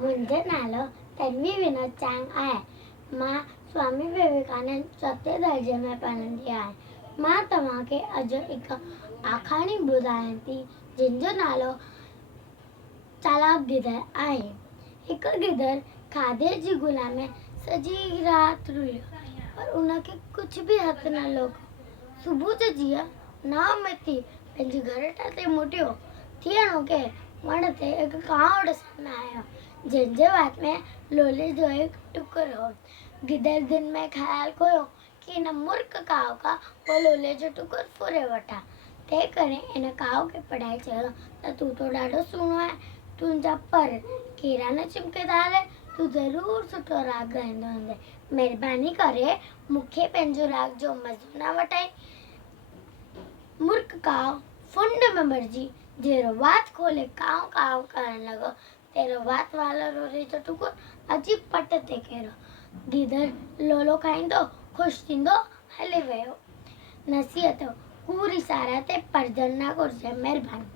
मुंहिंजो नालो तन्वी विनोद चांग आहे। मां स्वामी विवेकानंद चौथे दर्जे में पढ़ंदी आहियां। मां तव्हांखे अॼु हिकु आखाणी ॿुधायां थी जिन जो नालो चालाक गिदड़ आहे। हिकु गिदड़ खाधे जी गुलाम में सॼी राति रुलियो पर उनखे कुझु बि हथ न लॻो। सुबुह जो जीअं नाव में थी पंहिंजे घर ते मोटियो थियणो के वण ते हिकु कांउ ॾिसण आयो जंहिंजे वात में लोले जो हिकु टुकुर हो। गिदड़ दिन में ख़्यालु कयो कि इन मूर्ख काव खां वो लोले जो टुकुर फुरे वठां। तंहिं करे इन काव खे पढ़ाए चयो त तूं तो ॾाढो सुहिणो आहे, तुंहिंजा पर कहिड़ा न चिमकेदार, तूं ज़रूरु सुठो राग ॻाईंदो हूंदे। महिरबानी करे मूंखे पंहिंजो राग जो मज़ो न वठाई। मूर्ख काव फुंड में मरिजी जहिड़ो वात खोले काव काव करण लॻो तहिड़ो वात वारो लोले जो टुकुर अची पट ते किरियो। गिदड़ लोलो खाईंदो ख़ुशि थींदो हली वियो। नसीहत कूड़ी सारा ते परजन न घुरिजे। महिरबानी।